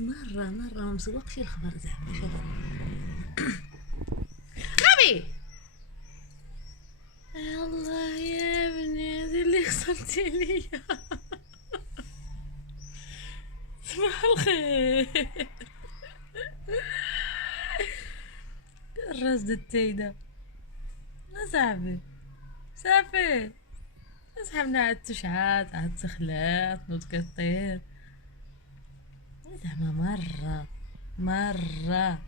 مرة ما مسوقش الخبر زعما. شوف غبي. الله يا ابني هذه اللي خسرتي ليا. صباح الخير. الراس التايدة صاحبي صافي. صحابنا عاد تشعات عاد تخلات نوض كطير زعما مرة.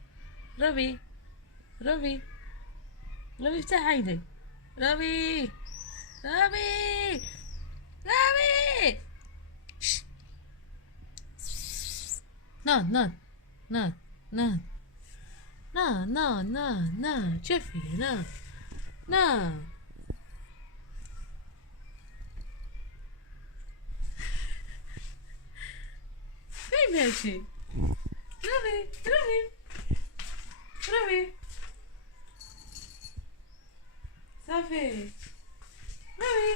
روبي افتح عينك. روبي ناد شوفي ناد فين ماشي. روبي صافي. روبي